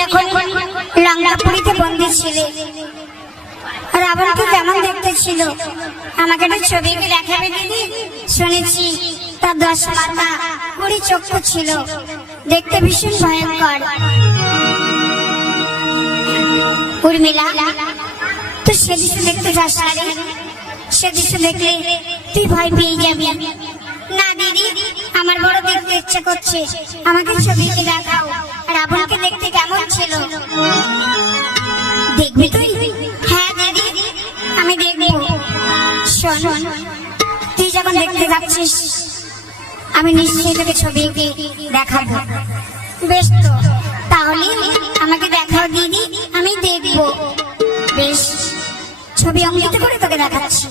যখন লঙ্কাপুরীতে বন্দী ছিলে, রাবণকে কেমন দেখতে ছিল আমাকে একটা ছবি দেখাবে দিদি। শুনেছি তার 10 মাথা 20 চক্ষু ছিল, দেখতে ভীষণ ভয়ঙ্কর। উর্মিলা, তুই সে দৃশ্য দেখতে যাস না রে, সে দৃশ্য দেখলে তুই ভয় পেয়ে যাবি। না দিদি, আমার বড় দেখতে ইচ্ছে করছে, আমাকে ছবিকে দেখাও রাবণকে দেখতে কেমন ছিল। দেখবি তুই? হ্যাঁ দিদি, আমি দেখবো। শোন, তুই যখন দেখতে যাচ্ছিস আমি নিশ্চয়ই তোকে ছবিকে দেখাবো। বেশ তো, তাহলে আমাকে দেখাও দিদি, আমি দেখবো। বেশ, ছবি অঙ্কিত করে তোকে দেখাচ্ছি।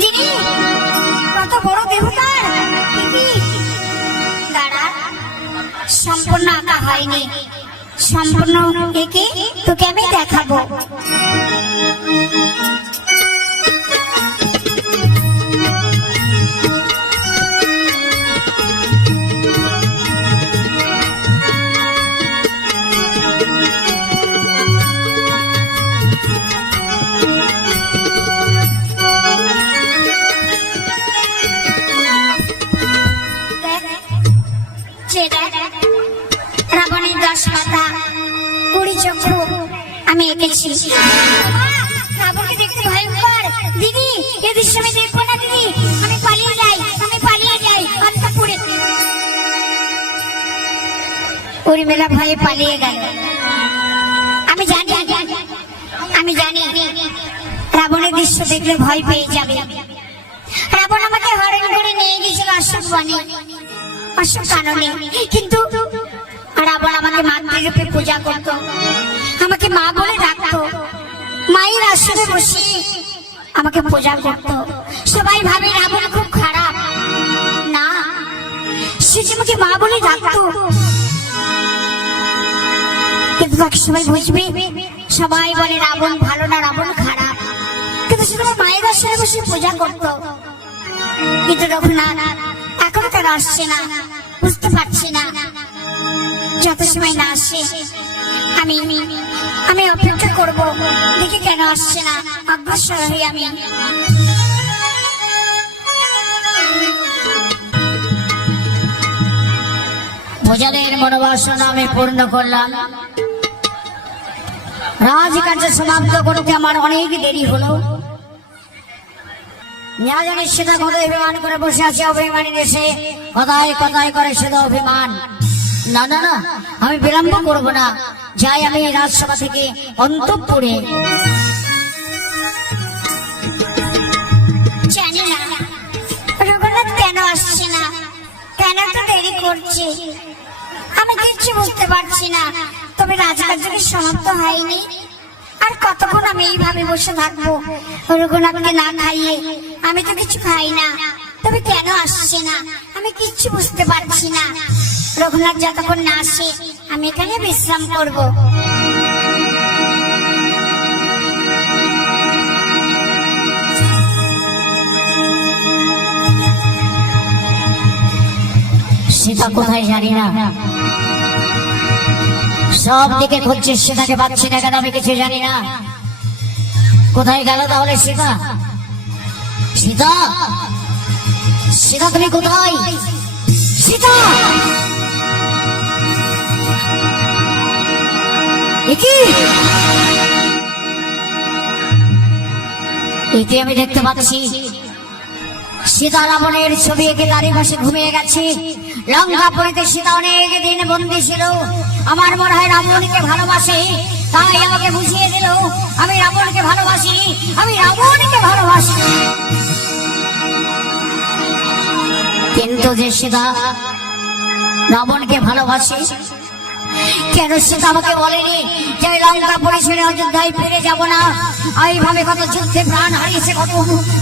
দিদি, কত বড় দেহ তার! দাঁড়া, সম্পূর্ণ আঁকা হয়নি, সম্পূর্ণ একে তোকে আমি দেখাবো। রাবণের 10 মাথা 20 চক্ষু আমি এঁকেছি। রাবণকে দেখতে ভয়ঙ্কর দিদি, এ দৃশ্য আমি দেখবো না দিদি, আমি পালিয়ে যাই, আমি পালিয়ে যাই অন্তঃপুরে। উর্মিলা ভয়ে পালিয়ে গেল। আমি জানি রাবণের দৃশ্য দেখলে ভয় পেয়ে যাবে। রাবণ আমাকে হরণ করে নিয়ে গেছিল অশোক বনে, অশোক কাননে। কিন্তু রাবণ আমাকে মাতৃরূপে পূজা করত, আমাকে মা বলে ডাকতো, মায়ের আসনে বসে আমাকে পূজা করত। সবাই ভাবে রাবণ খুব খারাপ, না, সে যে আমাকে মা বলে ডাকতো। কিন্তু তাকে সবাই বুঝবে, সবাই বলে রাবণ ভালো না, রাবণ খারাপ, কিন্তু সে তোমার মায়ের আসনে বসে পূজা করত। কিন্তু রঘুনাথ এখনো তারা আসছে না, বুঝতে পারছি না। যত সময় না আসে আমি অপেক্ষা করব, দেখি কেন আসছে না, অগ্রসর হই আমি। ভোজনের মনোবাসনা আমি পূর্ণ করলাম, রাজকার্য সমাপ্ত করতে আমার অনেক দেরি হলো। না জানি সেটা কত অভিমান করে বসে আছে, অভিমানী দেশে কথায় কথায় করে সেটা অভিমান। না না না, আমি বিলম্ব করব না, যাই আমি রাজসভা থেকে অন্তঃপুরে। জানি না রঘুনাথ কেন আসছে না, কেন তো দেরি করছে, আমি কিচ্ছু বুঝতে পারছি না। তবে রাজকার্য কি সমাপ্ত হয়নি? আর কতক্ষণ আমি এইভাবে বসে থাকবো রঘুনাথকে না খাইয়ে? আমি তো কিছু খাই না, তবে কেন আসছে না আমি কিচ্ছু বুঝতে পারছি না। রঘুনাথ যতক্ষণ না আসে আমি এখানে বিশ্রাম করব। সীতা কোথায় জানি না, সব দিকে খুঁজছে, সীতাকে পাচ্ছি না কেন আমি কিছু জানি না। কোথায় গেল তাহলে সীতা? সীতা, সীতা তুমি কোথায়? সীতা, এতে আমি দেখতে পাচ্ছি সীতা রাবণের ছবি এঁকে তারই পাশে ঘুমিয়ে গেছে। লঙ্কাপুরীতে সীতা অনেক দিন বন্দী ছিল। আমার মনে হয় রাবণকে ভালোবাসে, তাই আমাকে বুঝিয়ে দিল আমি রাবণকে ভালোবাসি, আমি রাবণকে ভালোবাসি। কিন্তু যে সীতা রাবণকে ভালোবাসে কেন সীতা আমাকে বলেনি যে আমি লঙ্কাপুরী ছেড়ে অযোধ্যায় ফিরে যাব না? এইভাবে কত যুদ্ধে প্রাণ হারিয়েছে কত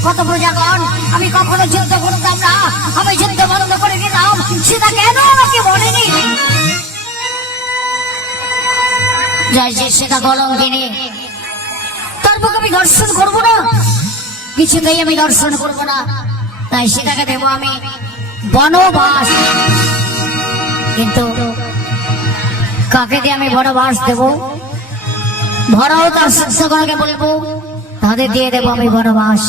কত প্রজাগণ, আমি কখনো যুদ্ধ করতাম না, আমি যুদ্ধ বন্ধ করে দিতাম। সীতা কেন আমাকে বলেনি? যাই যে সীতা কলঙ্কিনী, তার বুকে আমি দর্শন করবো না, কিছুতেই আমি দর্শন করবো না। তাই সীতাকে দেবো আমি বনবাস। কিন্তু কাকে দিয়ে আমি বনবাস দেবো? ভরাও তার শিষ্যগণকে বলবো, তাদের দিয়ে দেবো আমি বনবাস।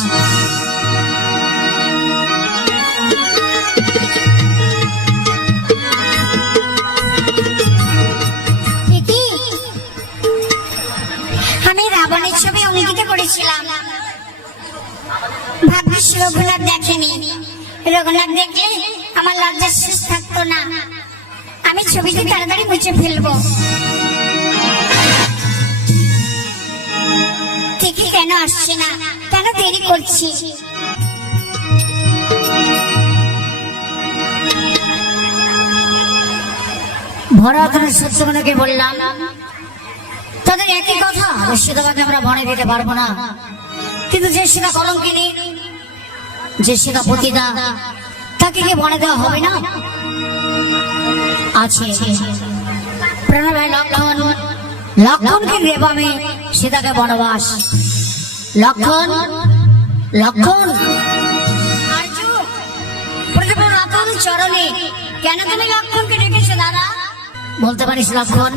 আমি রাবণের ছবি অঙ্কিত করেছিলাম, ভাগ্যিস রঘুনাথ দেখেনি। রঘুনাথ দেখলে আমার লজ্জার শেষ থাকতো না। আমি ছবিটি তাড়াতাড়ি মুছে ফেলবো। দেখি কেন আসছে না, কেন দেরি করছি। ভরাধনের সত্যগুলোকে বললাম, তাদের একই কথা, সীতাকে আমরা বনে দিতে পারবো না। কিন্তু যে সীতা কলঙ্কিনী, যে সীতা পতিতা, তাকে কি বনে দেওয়া হবে না? আছে প্রাণভাই লক্ষণ, লক্ষণকে দেব আমি সীতাকে বনবাস। লক্ষণ, লক্ষণ রতন চরণে, কেন তুমি লক্ষণকে ডেকেছো দাদা? বলতে পারিস লক্ষণ,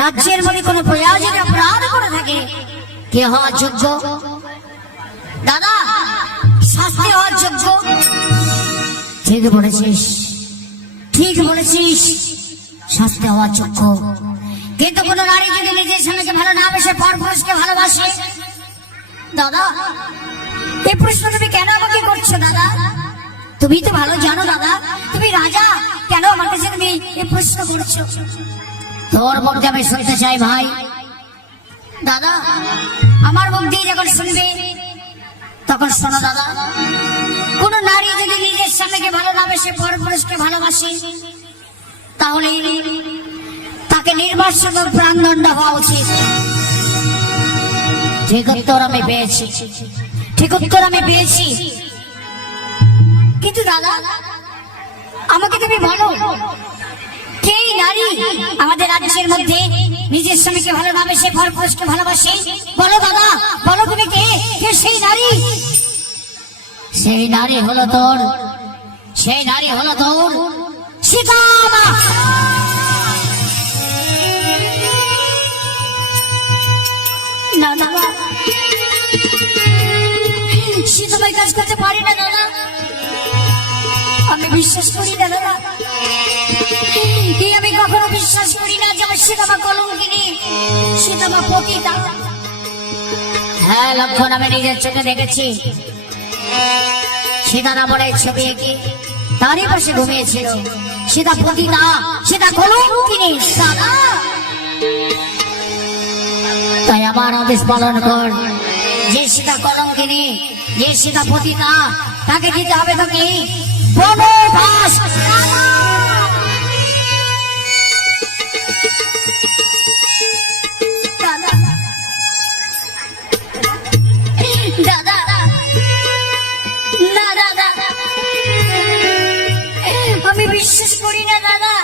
রাজ্যের মধ্যে কোন প্রজা যদি অপরাধ করে থাকে, কে হওয়া যোগ্য? দাদা, শাস্তি হওয়ার যোগ্য। ঠিক বলেছিস, ঠিক বলেছিস, শাস্তি হওয়ার যোগ্য। কিন্তু কোন নারী যদি নিজের স্বামীকে ভালো না বেসে পর পুরুষকে ভালোবাসে, দাদা এই প্রশ্ন তুমি কেন আমাকে করছো দাদা? তুমি তো ভালো জানো দাদা, তুমি রাজা, কেন আমার কাছে তুমি এই প্রশ্ন করছো? তোর মুখে আমি শুনতে চাই ভাই। দাদা, আমার মুখ দিয়ে যখন শুনবে তখন শোনো দাদা, কোন নারী যদি নিজের স্বামীকে ভালো না বেসে পর পুরুষকে ভালোবাসে, তাহলে তাকে নির্বাসন প্রাণদণ্ড হওয়া উচিত। ঠিক উত্তর আমি পেয়েছি, ঠিক উত্তর আমি পেয়েছি। কিন্তু দাদা, আমাকে তুমি বলো, কে নারী আমাদের রাজ্যের মধ্যে নিজের স্বামীকে ভালো না বেসে পর পুরুষকে ভালোবাসে? বলো দাদা, বলো তুমি কে, কে সেই নারী? সেই নারী হলো তোর, সেই নারী হলো তোর সীতা মা। না দাদা, সীতামাই কাজ করতে পারি না দাদা, আমি বিশ্বাস করি না দাদা, আমি কখনো বিশ্বাস করি না যে আমার সীতামা কলঙ্কিনী, সীতামা পতিতা। হ্যাঁ লক্ষণ, আমি নিজের চোখে দেখেছি সীতা রাবণের ছবি এঁকে তারই পাশে ঘুমিয়েছিল। সীতা পতিতা, সীতা কলঙ্কিনী দাদা। তাই আমার আদেশ পালন কর, যে সীতা কলঙ্কিনী, যে সীতা পতিতা, তাকে দিতে হবে তোকে বনবাস। দাদা, না দাদা, আমি বিশ্বাস করি না দাদা,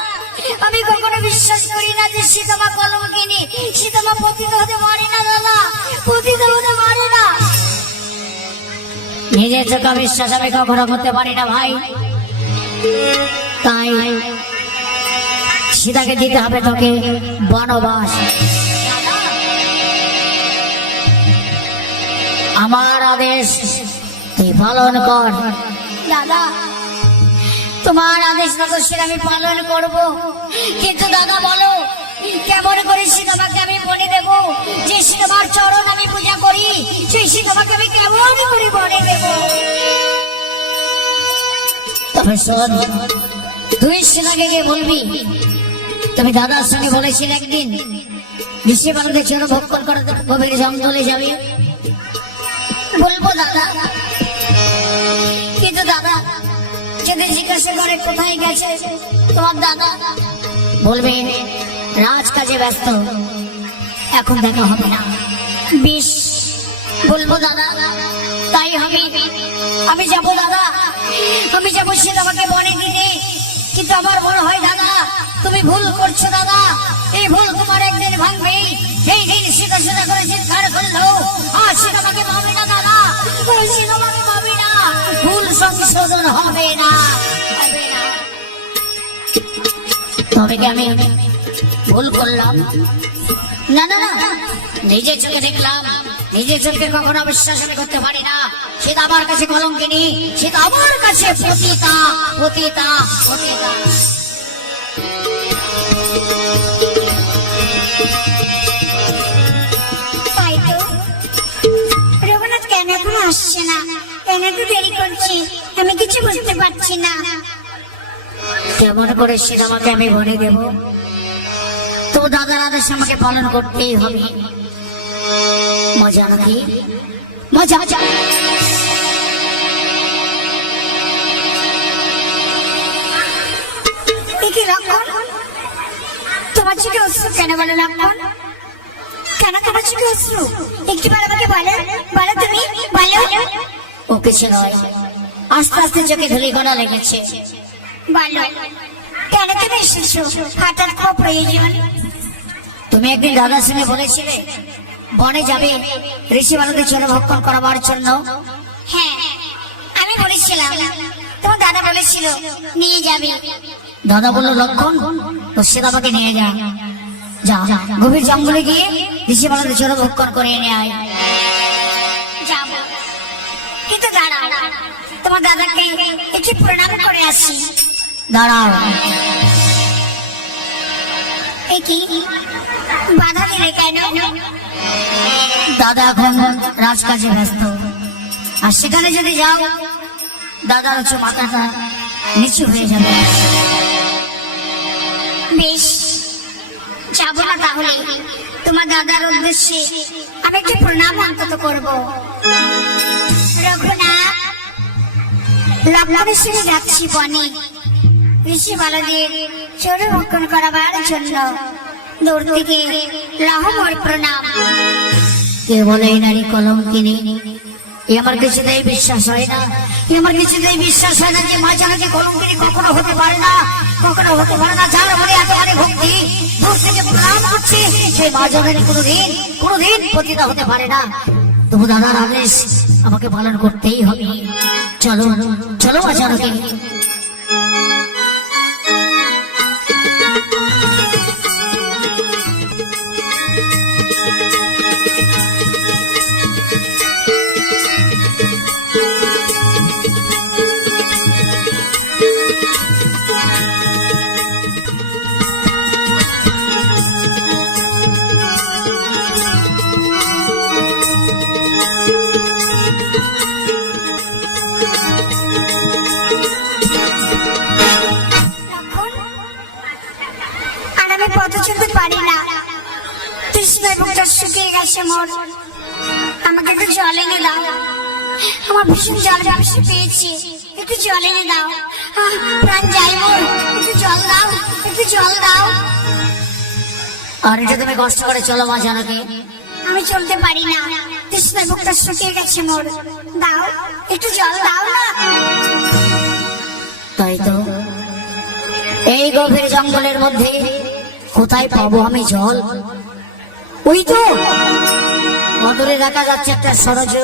আমি কখনো বিশ্বাস করি না যে সীতামা কলঙ্কিনী, সীতামা পতিত হতে পারে না দাদা, পতিত হতে পারে না। নিজের চোখে বিশ্বাস আমি কখনো করতে পারি না ভাই। তাই সীতাকে দিতে হবে তোকে বনবাস। আমার আদেশ তুই পালন কর দাদা। তোমার আদেশ মতো সেটা আমি পালন করব। কিন্তু দাদা বলো, কেমন করে সীতামাকে আমি বনে দেব? যে সীতামার চরণ আমি পূজা করি, সেই সীতামাকে আমি কেমন করে বনে দেব? তবে শোন, তুই সীতাকে গিয়ে বলবি তুমি দাদার সঙ্গে বলেছিলে একদিন বিশ্বে বাংলাদেশ চর ভক্ষণ করে গভীর জঙ্গলে যাবে। বলবো দাদা, কিন্তু দাদা যদি জিজ্ঞাসা করে কোথায় গেছে তোমার দাদা, বলবে রাজকাজে ব্যস্ত, এখন দেখা হবে না। বেশ, বলবো দাদা, তাই হবে। আমি যাব দাদা, আমি যাবো সীতামাকে বনে দিতে। কিন্তু আমার মনে হয় দাদা তুমি ভুল করছো দাদা, এই ভুল তোমার একদিন ভাঙবেই। সেই দিন সীতা সীতা করে চিৎকার করলো আর সীতামাকে পাবে না দাদা, সীতামাকে পাবে না, ভুল সংশোধন হবে না, হবে না। তবে কি আমি ভুল করলাম? না না না, নিজের চোখে দেখলাম, নিজের চোখে কখনো বিশ্বাস আমি করতে পারি না। সেটা আমার কাছে কলঙ্কিনী, সেটা আমার কাছে পতিতা, পতিতা, পতিতা। তাই তো। রঘুনাথ কেন এখনো আসছে না? কেন একটু দেরি করছে? আমি কিছু বুঝতে পারছি না। কেমন করে সেটা আমাকে আমি বলে দেব? তো দাদার আদেশ আমাকে পালন করতেই হবে। মজা নাকি? মজা মজা। কি লক্ষণ? তোমার চোখে অশ্রু কেন বলো লক্ষণ? কেন তোমার চোখে অশ্রু? একটু বার আমাকে বলো, বলো তুমি, বলো। ও কিছু নয়, আস্তে আস্তে চোখে ধুলি গোনা লেগেছে। বলো, কেন তুমি এসেছো? হঠাৎ খুব প্রয়োজন। তুমি একদিন দাদার সঙ্গে বলেছিলে বনে যাবে ঋষি বালকে চলে ভক্ষণ করাবার জন্য। হ্যাঁ, আমি বলেছিলাম, তোমার দাদা বলেছিল নিয়ে যাবে। দাদা বললো লক্ষণ তো সেটা আমাকে নিয়ে যা, যা গভীর জঙ্গলে গিয়ে ঋষি বালকে চলে ভক্ষণ করে এনে আয়। যাব, কিন্তু দাঁড়াও, তোমার দাদাকে একটু প্রণাম করে আসি। দাঁড়াও, এ কি বাধা দিলে কেন? দাদা এখন রাজকাজে ব্যস্ত, আর সেখানে যদি যাও দাদার হচ্ছে মাথাটা নিচু হয়ে যাবে। বেশ, যাবো না তাহলে। তোমার দাদার উদ্দেশ্যে আমি একটু প্রণাম অন্তত করবো। রঘুনাথ, লক্ষণের সঙ্গে যাচ্ছি বনে ঋষি বালদের চরু ভক্ষণ করাবার জন্য। দূর থেকে লহমর প্রণাম। কে বলে এই নারী কলঙ্কিনী? এ আমার কিছুতেই বিশ্বাস হয় না, এ আমার কিছুতেই বিশ্বাস হয় না যে মা জানাকে কলঙ্কিনী কখনো হতে পারে না, কখনো হতে পারে না। যার মনে এতখানি ভক্তি, দূর থেকে প্রণাম করছে, সেই মা জানাকে কোনোদিন পতিতা হতে পারে না। তবু দাদার আদেশ আমাকে পালন করতেই হবে। চলো চলো মা জানাকে। আর আমি পথ চলতে পারি না, তৃষ্ণায় বুকটা শুকিয়ে গেছে মোর। আমাকে একটু জল এনে দাও, আমার ভীষণ জল ব্যবসা পেয়েছি, একটু জল এনে দাও। প্রাণ যাই মোর, একটু জল দাও, একটু জল দাও। আর এটা তুমি কষ্ট করে চলো মা জানাকে। আমি চলতে পারি না, তৃষ্ণায় বুকটা শুকিয়ে গেছে মোর। দাও, একটু জল দাও না। তাই তো, এই গভীর জঙ্গলের মধ্যে কোথায় পাবো আমি জল? ওই তো মদরে দেখা যাচ্ছে একটা সরজ,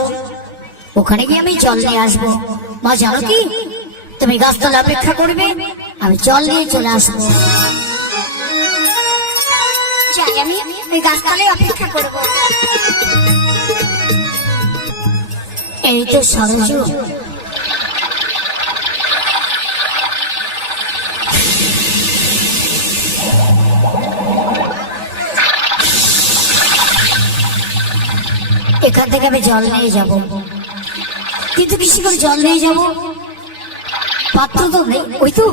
ওখানে গিয়ে আমি জল নিয়ে আসবো। মা জানো কি, তুমি গাছতলা অপেক্ষা করবে, আমি জল নিয়ে চলে আসবো। যাই, আমি ওই গাছতলায় অপেক্ষা করবো। এই তো সরজ, এখান থেকে আমি জল নিয়ে যাব, কিন্তু বেশি করে জল নিয়ে যাব, পাত্র তো নেই। ওই তো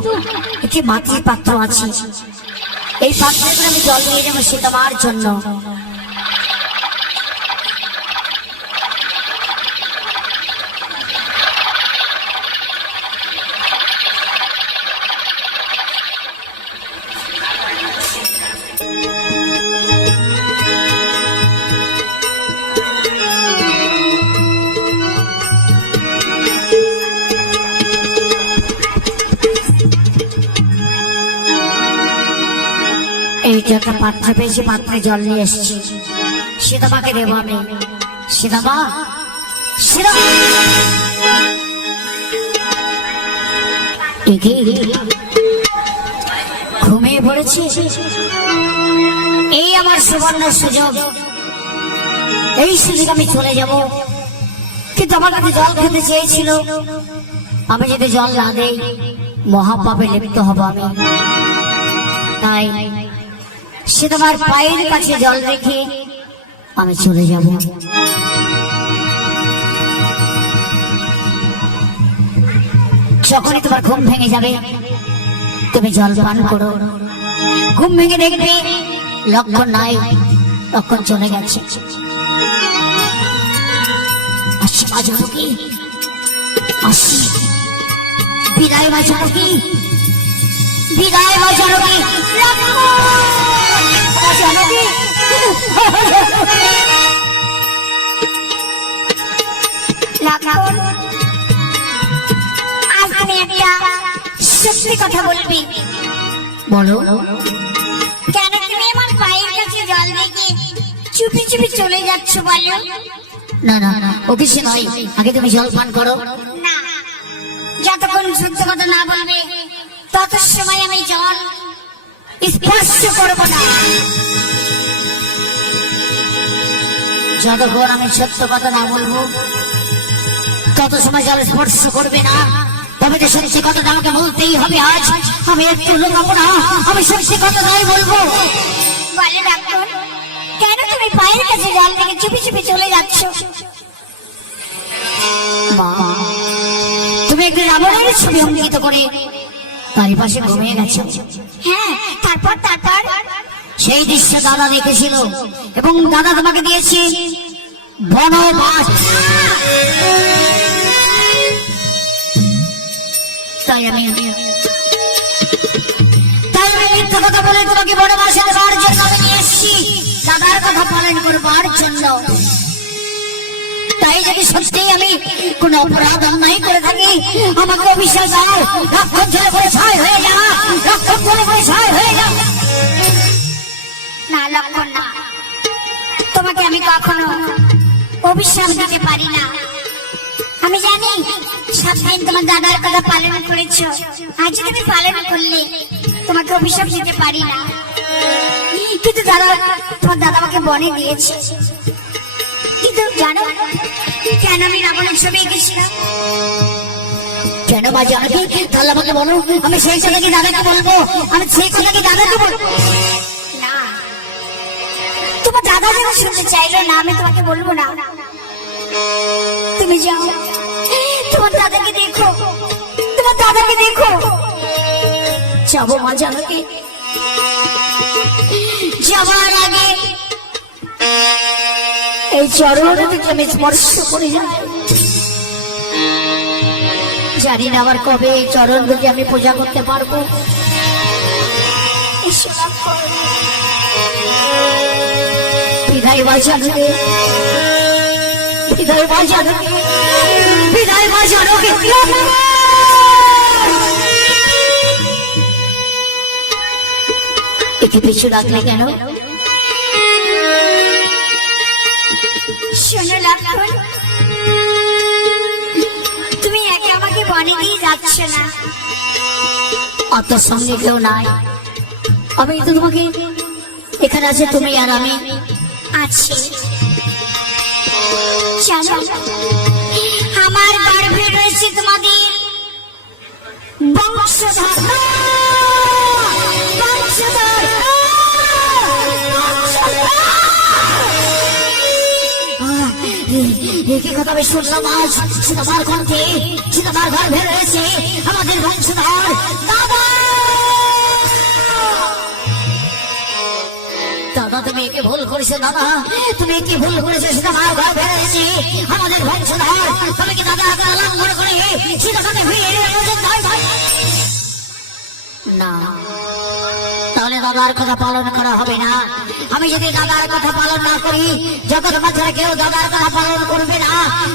একটি মাটির পাত্র আছে, এই পাত্রে করে আমি জল নিয়ে যাবো সীতামার জন্য। যে একটা পাত্র পেয়েছি, পাত্রে জল নিয়ে এসেছি, সীতামাকে দেবো আমি। সীতামা, সীতামা, একে ঘুমিয়ে পড়েছি। এই আমার সুবর্ণ সুযোগ, এই সুযোগ আমি চলে যাব। কিন্তু আমার কাছে জল খেতে চেয়েছিল, আমি যদি জল না দেই মহাপাপে লিপ্ত হব আমি। তাই সে তোমার পায়ের কাছে জল রেখে আমি চলে যাব। যখনই তোমার ঘুম ভেঙে যাবে তুমি জল পান করো। ঘুম ভেঙে দেখবে লক্ষণ নাই, লক্ষণ চলে গেছে। আসি মা জানকী, আসি। বিদায় মা জানকী, বিদায় মা জানকী, জানকী। আজ তুমি একটা সত্যি কথা বলবি। বলো। কেন তুমি আমার পায়ের কাছে জল রেখে চুপি চুপি চলে যাচ্ছ বলো? না না না, ও কিছু নয়, আগে তুমি জল পান করো। না, যতক্ষণ সত্য কথা না বলবে তত সময় আমি জল স্পর্শ করব না। যতক্ষণ আমি সত্য কথা না বলবো তত সময় জল স্পর্শ করবে না। তবে যে সত্যি কথাটা আমাকে বলতেই হবে আজ। আমি একটু লোকাবো না, আমি সত্যি কথাটাই বলবো। বলে ডাক্তার, কেন তুমি পায়ের কাছে জল রেখে চুপি চুপি চলে যাচ্ছ? মা, তুমি একটি রাবণের ছবি অঙ্কিত করে তারই পাশে ঘুমিয়ে গেছো। হ্যাঁ, তারপর তারপর সেই দৃশ্য দাদা দেখেছিল এবং দাদা তোমাকে দিয়েছে বনবাস। তাই আমি মিথ্যা কথা বলে তোমাকে বনবাসে দেওয়ার জন্য আমি নিয়ে এসেছি, দাদার কথা পালন করবার জন্য। তাই যদি সত্যি আমি কোন অপরাধ অন্যায় করে থাকি আমাকে অভিশাপ দাও। লক্ষণ ছেলে করে ছাই হয়ে যা, লক্ষণ ছেলে করে ছাই হয়ে যা। না লক্ষণ না, তোমাকে আমি কখনো অভিশাপ দিতে পারি না। আমি জানি 7 দিন তোমার দাদার কথা পালন করেছো, আজ তুমি পালন করলে তোমাকে অভিশাপ দিতে পারি না। কিন্তু দাদা, তোমার দাদা আমাকে বনে দিয়েছে। কিন্তু জানো কেন আমি রাবণের ছবি এঁকেছিলাম? কেন মা জানকী? তাহলে আমাকে বলো, আমি সেই কথা কি দাদাকে বলবো? আমি সেই কথা কি দাদাকে বলবো? না, তোমার দাদা যেন শুনতে চাইলো না, আমি তোমাকে বলবো না। তুমি যাও, তোমার দাদাকে দেখো, তোমার দাদাকে দেখো। যাবো মা জানকী, যাবার আগে এই চরণে থেকে আমি স্পর্শ করে যাই। জানি না আবার কবে এই চরণ থেকে আমি পূজা করতে পারবো। বিদায় মা জানকী, বিদায় মা জানকী, বিদায় মা জানকী। একে পিছু রাখলে কেন? শোনো লক্ষণ, তুমি একে আমাকে বনে দিয়ে যাচ্ছ না। অত সঙ্গে কেউ নাই, আমি তো তোমাকে এখানে আছে তুমি আর আমি আছি। জানো আমার গর্ভে রয়েছে তোমাদের বংশধর। বংশধর, কি কথা আমি শুনলাম আজ সীতামার কণ্ঠে? সীতামার গর্ভে রয়েছে আমাদের বংশধর দাদা। দাদা তুমি একে ভুল করেছো, দাদা তুমি কি ভুল করেছো? সীতামার গর্ভে রয়েছে আমাদের বংশধর। তুমি কি দাদা আলঙ্ঘন করে সীতার সাথে ফিরে না? তাহলে দাদার কথা পালন করা হবে না। আমি যদি দাদার কথা পালন না করি জগৎ মাঝারে কেউ দাদার কথা পালন করবে না।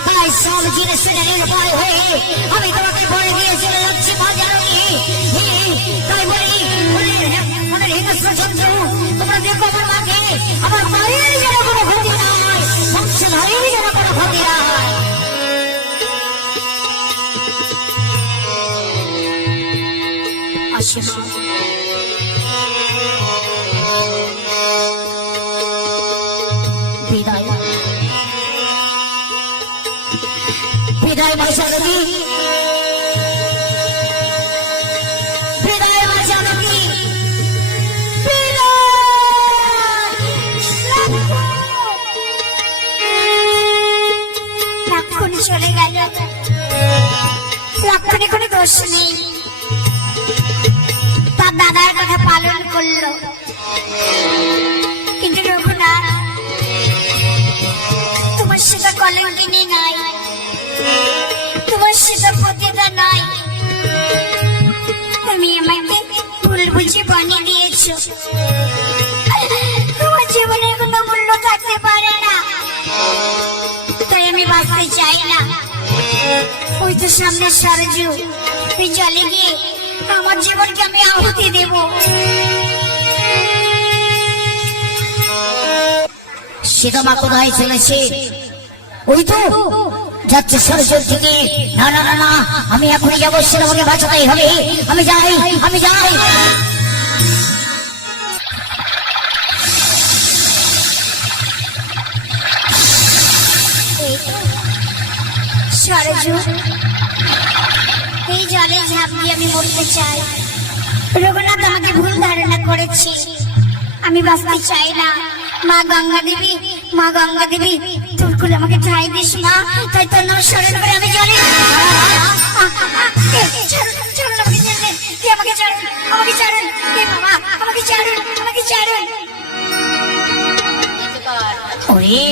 তাই সব জিনিসের নির্ভয় হয়ে আমি তোমাকে বলে দিয়ে চলে যাচ্ছি মা জানকী। তাই বলি মনের হিংস্র চন্দ্র, তোমরা আসুন। বিদায় বিদায় মা জানকী, বিদায় মা জানকী, লক্ষণ চলে গেল, লক্ষণে কোনো দোষ নেই, তার দাদার কথা পালন করলো। কিন্তু রঘুনাথ, তোমার সেটা কলঙ্কিনী নাই, তোমার সেটা পতিতা নাই, তুমি আমাকে ভুল বুঝে বানিয়ে দিয়েছো। তোমার জীবনে কোনো মূল্য থাকতে পারে না, তাই আমি বাঁচতে চাই না। ওই তো সামনে সরজু, তুই চলে গিয়ে আমার জীবনকে আমি আহুতি দেব। সীতামা কোথায় চলেছে? ওই তো যাচ্ছে সরস্বর দিকে। না না না না, আমি এখনই যাবো, সীতামাকে বাঁচাতেই হবে। আমি যাই, আমি যাই। সরজু, এই জলে ঝাঁপ দিয়ে আমি মরতে চাই। রঘুনাথ আমাকে ভুল ধারণা করেছে, আমি বাঁচতে চাই না। মা গঙ্গা দেবী, মা গঙ্গা দেবী, তোর কুল আমাকে ঠাই দিস মা, তাই তোর নাম স্মরণ করে আমি জলে ছাড়ুন, আমাকে ছেড়ে দেন, কে আমাকে ছাড়ুন, আমাকে ছাড়ুন, কে বাবা, আমাকে ছাড়ুন, আমাকে ছাড়ুন। ওরে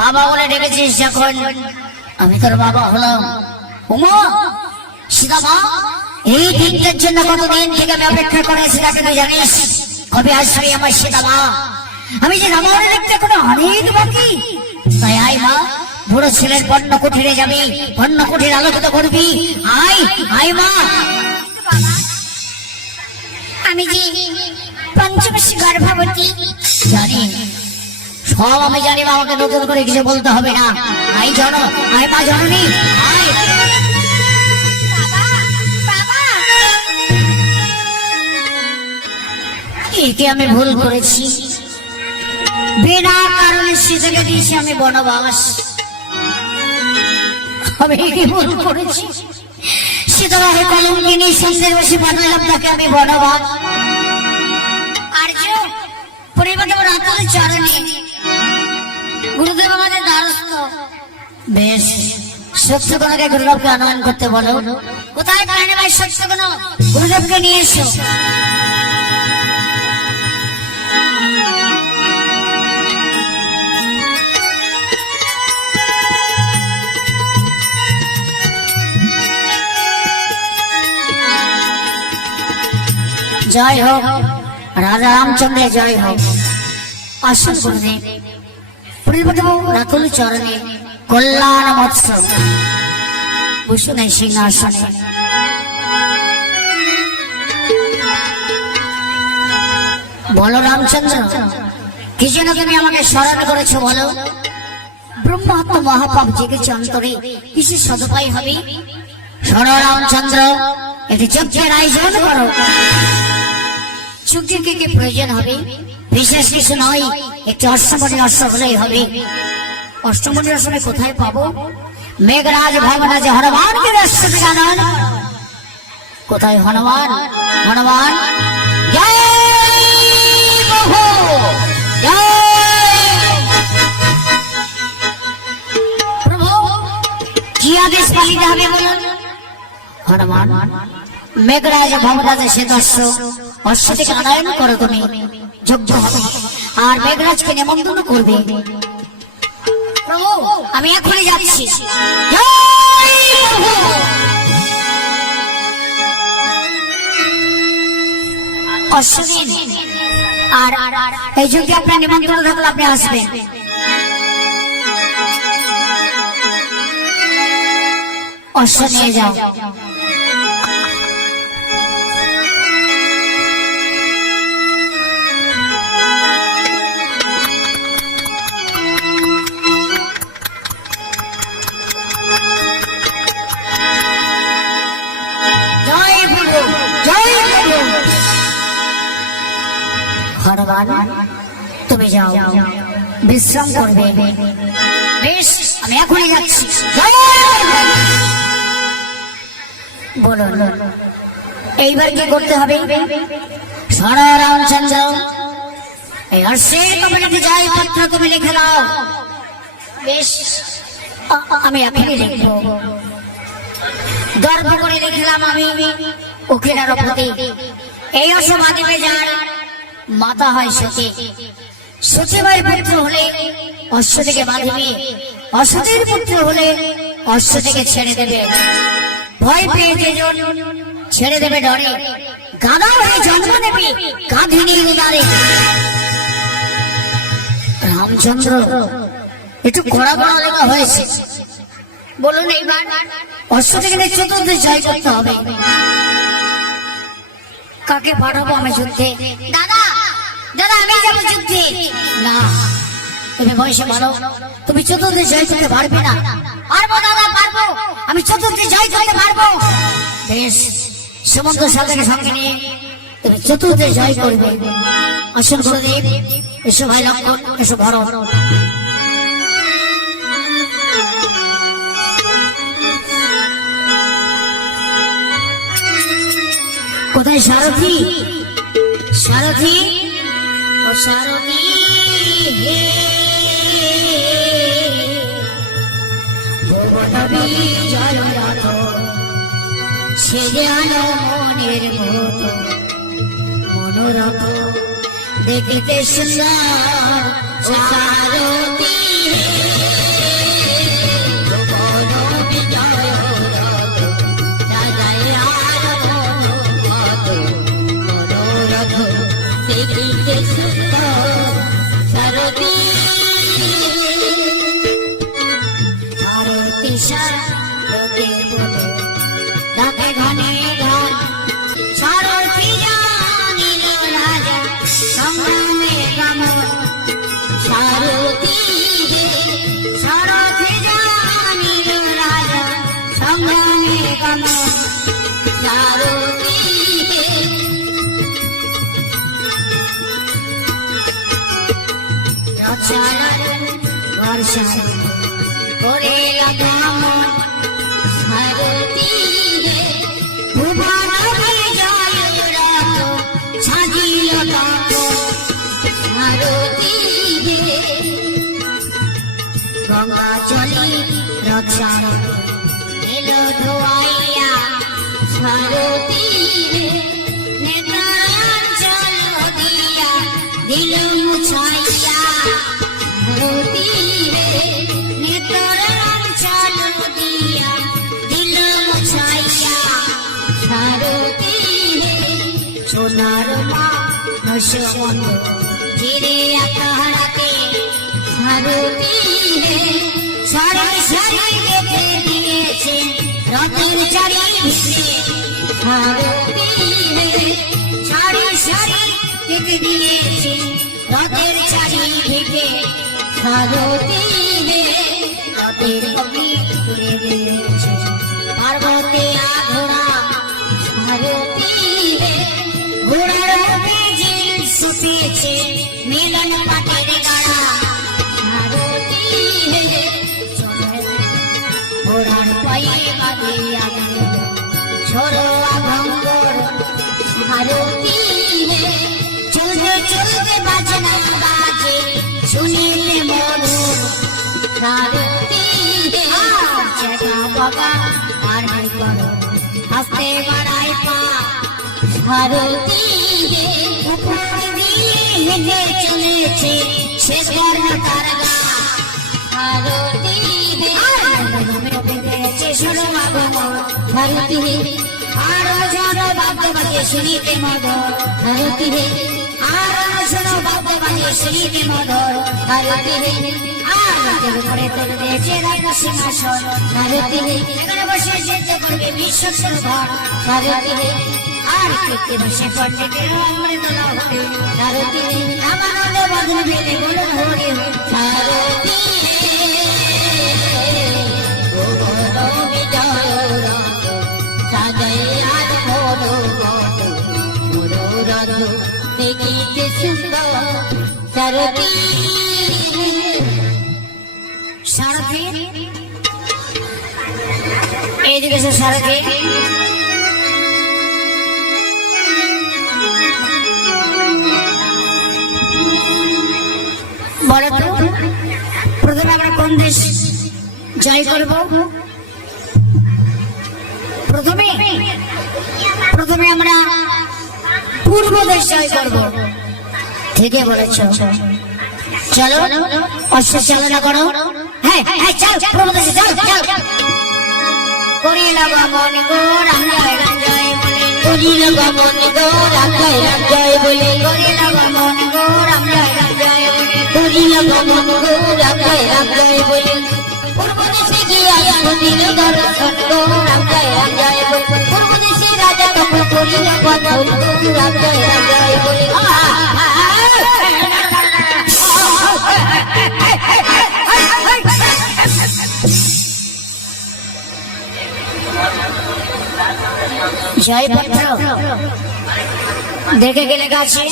বাবা বলে ডেকেছিস যখন, আমি তোর বাবা হলাম। উমা, সীতামা, এই দিনটার জন্য কতদিন থেকে আমি অপেক্ষা করেছি, তাকে তুই জানিস? কবে আসবে আমার সীতামা? আমি যে রামায়ণে দেখতে কোনো অনেক বাকি। তাই আয় মা, বুড়ো ছেলের বন্য কুঠিরে যাবি, বন্য কুঠির আলোকিত করবি। আয় আয় মা। আমি যে পঞ্চমাসী গর্ভবতী জানি, সব আমি জানি মা, আমাকে নতুন করে কিছু বলতে হবে না। আয় জন, আয় মা জননী, আয়। একে আমি ভুল করেছি, বিনা কারণে সীতাকে দিয়েছি আমি বনবাস। আমি কি ভুল করেছি? সীতাকে কলঙ্কিনী সন্ধ্যের বসে পাঠালাম, তাকে আমি বনবাস। আর্য পরিবর্তন রাতুল চরণে, গুরুদেব আমাদের দ্বারস্থ। বেশ, সত্যগুণকে গুরুদেবকে আনয়ন করতে বলো। কোথায় কারণে ভাই সত্যগুণ? গুরুদেবকে নিয়ে এসো। জয় হোক রাজা রামচন্দ্রের, জয় হোক। আসুন গুরুদেব, পরিবর্তন রাতুল চরণে কল্যাণ মৎস্য বসুন এই সিংহাসনে। বলো রামচন্দ্র, কি জন্য তুমি আমাকে স্মরণ করেছো বলো? ব্রহ্মহত্য মহাপাপ জেগেছে অন্তরে, কিসের সদুপায় হবে? শোনো রামচন্দ্র, একটি যজ্ঞের আয়োজন করো। যজ্ঞের কি কি প্রয়োজন হবে? বিশেষ কিছু নয়, একটি অষ্টমণি অশ্ব হলেই হবে। অষ্টমণি অশ্ব কোথায় পাবো? মেঘরাজ ভবরাজ হনুমানকে অশ্ব জানান। কোথায় হনুমান? হনুমান জয় প্রভু, জয় প্রভু। কি আদেশ পালিত হবে বলুন? হনুমান, মেঘরাজ ভবরাজের সে অশ্ব, অশ্ব থেকে আনয়ন করো তুমি, যজ্ঞ হবে আর মেঘরাজকে নিমন্ত্রণ করবে। প্রভু, আমি এখনই যাচ্ছি। জয় প্রভু। অশ্বদিন আর এই যজ্ঞে আপনার নিমন্ত্রণ থাকলে আপনি আসবেন। অশ্ব নিয়ে যাও। জয় প্রভু, জয় হনুমান তুমি যাও বিশ্রাম করবে। বেশ, আমি এখনই যাচ্ছি। বলুন এইবার কি করতে হবে? সারা রামচন্দ্র এই হর্ষে কমলিতে যাই পত্র তুমি লিখে দাও। বেশ, আমি এখনই লিখবো। গর্ব করে লিখলাম আমি উকিলের প্রতি। এই অসমাদিবে যার মাতা হয় সতী, সতীবাই পুত্র হলে অশ্ব থেকে বাঁধিবে, অসতীর পুত্র হলে অশ্ব থেকে ছেড়ে দেবে। ভয় পেয়ে যেজন ছেড়ে দেবে ডরে, গাধা হয়ে জন্ম নেবে গাধিনীর উদারে। রামচন্দ্র একটু কড়া কড়া লেখা হয়েছে। বলুন এইবার অশ্ব থেকে চতুর্থ জয় করতে হবে। কাকে পাঠাবো আমি যুদ্ধে? দাদা দাদা আমি যাবো যুদ্ধে। না, তুমি বয়সে ভালো, তুমি চতুর্থ জয় করতে পারবে না। পারবো দাদা, পারবো, আমি চতুর্থ জয় করতে পারবো। বেশ, সুমন্ত সাথে সঙ্গে নিয়ে তুমি চতুর্থ জয় করবে। আসুন গুরুদেব, এসো ভাই লক্ষণ, এসো ভরত। কোথায় সারথি? সারথি, ও সারথি হে, ভুবনবী জয় রাখ, সে যেন মনের মতো মনোরথ দেখিতে সুন্দর। ও সারথি হে, ভুবনবী জয় রাখ, রাজায় আর মনোরথ মনোরথ দেখিতে সুন্দর। সারথি সারথি সারথি বলে ডাকে ঘনে ঘন, সারথি জানিল রাজা সংগ্রামে গমন। সারথি হে, সারথি জানিল রাজা সংগ্রামে গমন। সারথি হে, রক্ষার বর্ষা করে লাগামন। সারথি হে, ভুবনবী জয় রাখ, সাজিল কাপন। সারথি হে, গঙ্গা চলি রক্ষার এলো ধোয়াইয়া। সারথি হে, নেত্রাঞ্চল দিয়া দিল মুছাইয়া। সারথি হে, নেত্রাঞ্চল দিয়া দিল মুছাইয়া। সারথি হে, সোনার মা নশমন্দ ফিরে আকারাতে। সারথি হে, সারি সারি দেখে দিয়েছে রথের চারি ভিড়ে। সারথি হে, সারি সারি দেখে দিয়েছে রথের চারি ভিড়ে। সারথি হে, রথের কবি তুলে দিয়েছে পার্বতী আঘোড়া। সারথি হে, ঘোড়ার রূপে জিল ছুটেছে মিলন পাটের গাড়া। সারথি হে, ঘোড়ার পায়ে বাঁধিয়া দিল সরোয়া ভঙ্গর। সারথি হে, চলতে চলতে বাজনা বাজে শুনিলে মধুর। সারথি হে, চেকা বাবা আর নাই করো, হাসতে বাড়ায় পা। সারথি হে, উপর দিয়ে হেঁটে চলেছে শেষ বর্ণ তার গা। সারথি হে, বেঁধেছে সরোয়া ভঙ্গর। সারথি হে, আরো শোনো বাদ্য বাজিয়ে শুনিতে মধুর। সারথি হে, আরো শোনো বাদ্য বাজিয়ে শুনিতে মধুর। সারথি হে, আর রাতের উপরে তুলে দিয়েছে রাজ সিংহাসন। সারথি হে, এখানে বসে যুদ্ধ করবে বিশ্বস্বর ঘর। সারথি হে, আর কীর্তি বসে পণ্ডিতের অমৃত হবে। সারথি হে, রামানন্দ বদন বেদে বলুন হরি হরি। সারথি হে, ভুবনবী জয় রাখ, সাজায় আর মনোরথ মনোরথ দেখিতে সুন্দর সারথি সারথি এইদিকে এসে সারথি বলো তো প্রথমে আমরা কোন দেশ জয় করব? প্রথমে আমরা পূর্ব দেশ জয় করব। ঠিকই বলেছ, চলো অশ্ব চালনা করো। হ্যাঁ হ্যাঁ চল পূর্ব দেশে চল চল। করিল গমন গো রাম জয় বলে, করিল গমন গো রাম জয় বলে, করিল গমন গো রাম জয় বলে, করিল গমন গো রাম জয় বলে। পূর্ব দেশে গিয়া দিল দর্শন গো রাম জয় বলে, পূর্ব দেশে রাজা তখন করিল বন্ধন গো রাম জয় বলে। জয়পত্র দেখে গেলে গাছে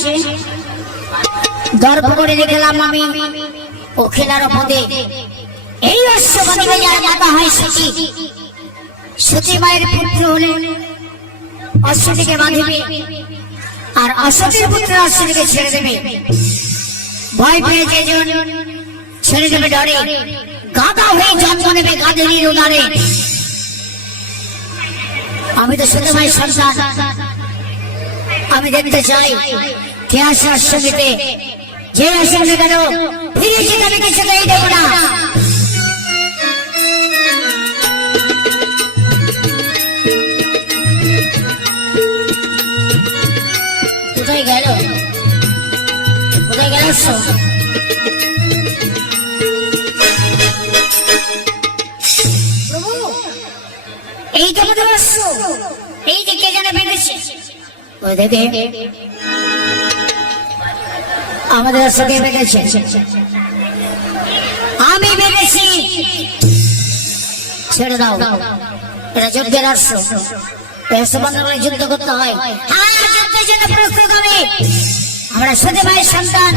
দর্প করে লিখলাম আমি ও খেলার পদে। এই অশ্ব বাঁধিবে যার মাতা হয় সতী, সতী মায়ের পুত্র হলে অশ্বটিকে বাঁধিবে, আর অশ্বতীর পুত্র অশ্বটিকে ছেড়ে দেবে। ভয় পেয়ে যেজন ছেড়ে দেবে ডরে, গাধা হয়ে জন্ম নেবে গাধের উদারে। আমি তো সতী মায়ের সন্তান, আমি দেখতে চাই কে আসে অশ্বটিতে। যে আসবে কেন ফিরে যেতে আমি কিছুতেই দেবো না। কোথায় গেল অশ্ব? প্রভু এই তো আমাদের অশ্ব, এই যে কে যেন বেঁধেছে। ওই দেখে আমাদের অশ্বকে বেঁধেছে, আমি বেঁধেছি। ছেড়ে দাও, এটা যুদ্ধের অশ্ব, যুদ্ধ করতে হয়। প্রস্তুত হবে। আমরা সতী মায়ের সন্তান,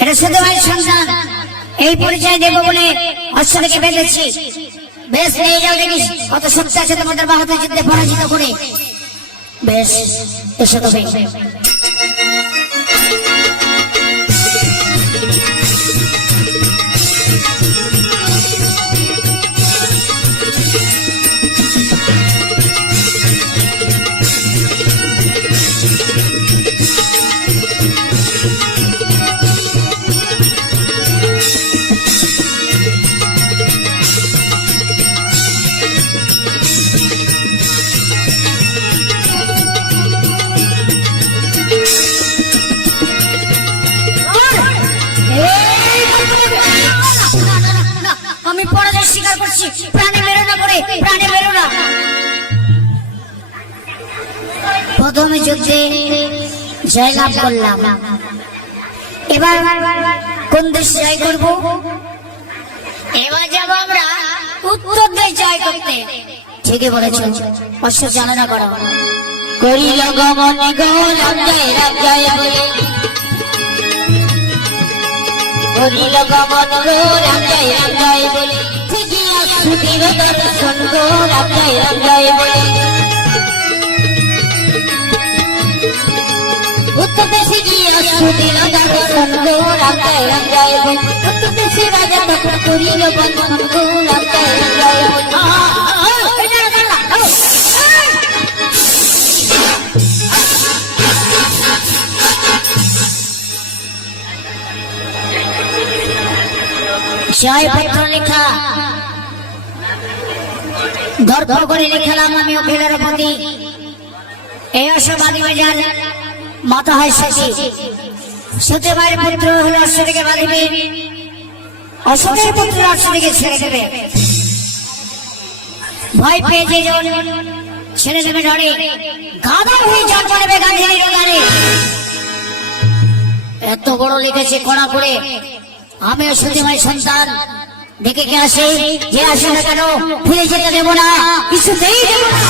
এটা সতী মায়ের সন্তান, এই পরিচয় দেবো বলে অশ্বকে বেঁধেছি। বেশ নিয়ে যাও, দেখিস কত শক্তি আছে তোমাদের বাহাদুর যুদ্ধে পরাজিত করে। বেশ এসে তবে আমি পরাজয় স্বীকার করছি। প্রাণে মেরো না করে, প্রাণে মেরো না। প্রথমে যুদ্ধে জয়লাভ করলাম, এবার কোন দেশ জয় করব? এবার যাব আমরা উত্তর দেশ জয় করতে। ঠিকই বলেছ, অশ্ব চালনা করো। করিল গমন গো রাম জয় বলে, করিল গমন গো রাম জয় বলে, ঠিকিয়া সুধীর দর্শন গো রাম জয় বলে। উত্তর দেশে গিয়া সুধীর দর্শন গো রাম জয় বলে, উত্তর দেশে রাজা তখন করিল বন্ধন গো রাম জয় বলে। জয়পত্র লেখা দর্প করে লিখলাম আমি অখিলের প্রতি। এই অশ্ব বাঁধিবে যার মাতা হয় সতী, সতী মায়ের পুত্র হলো অশ্বটিকে বাঁধিবে, অশ্বতের পুত্র অশ্বটিকে ছেড়ে দেবে। ভয় পেয়ে যেজন ছেড়ে দেবে ডরে, গাধা হয়ে জন্ম নেবে গাধের উদারে। এত বড় লিখেছে কড়া করে। আমি সতী মায়ের সন্তান, দেখে কে আসে, যে আসে না কেন ফিরে যেতে দেবো না, কিছুতেই দেবো না।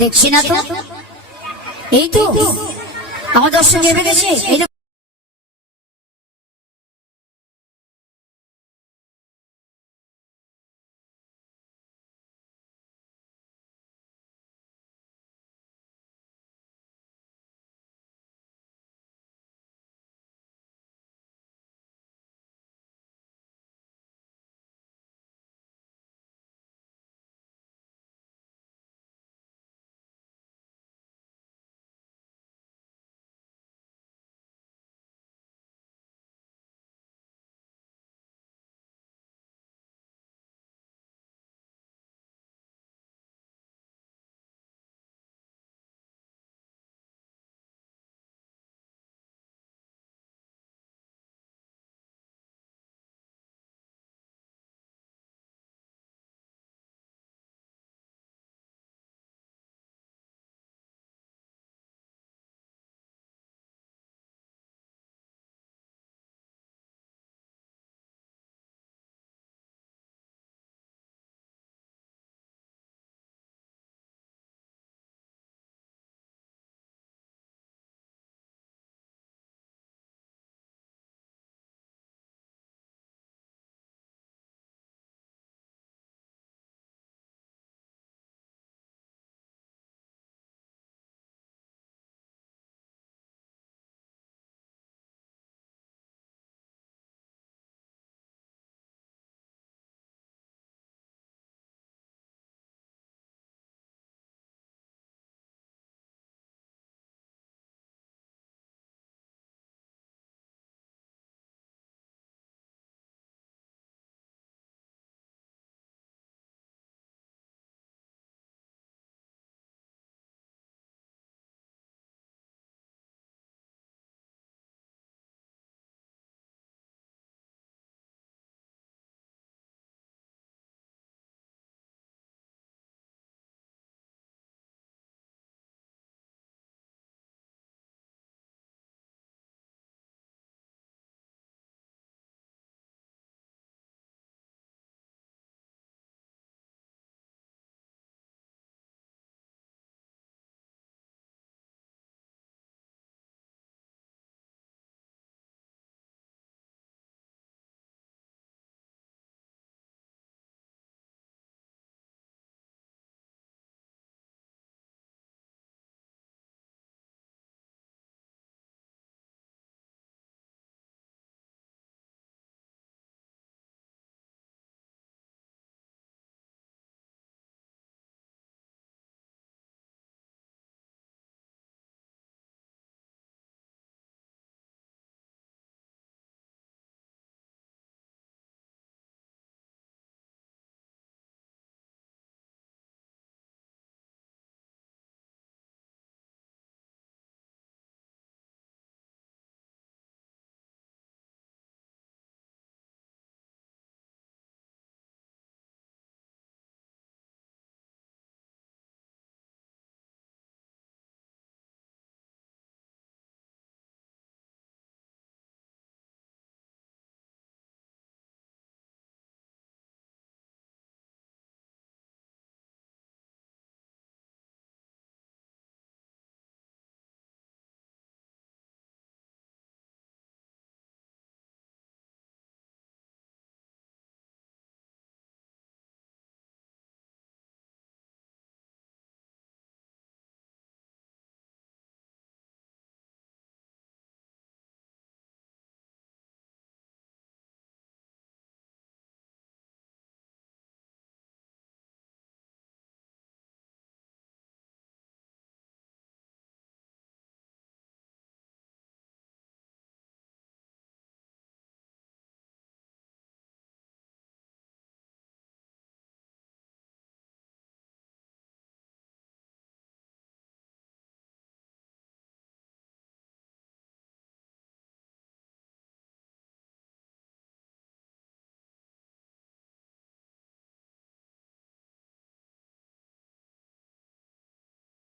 দেখছি না তো, এই তো আমার দর্শন এসে গেছে, এই তো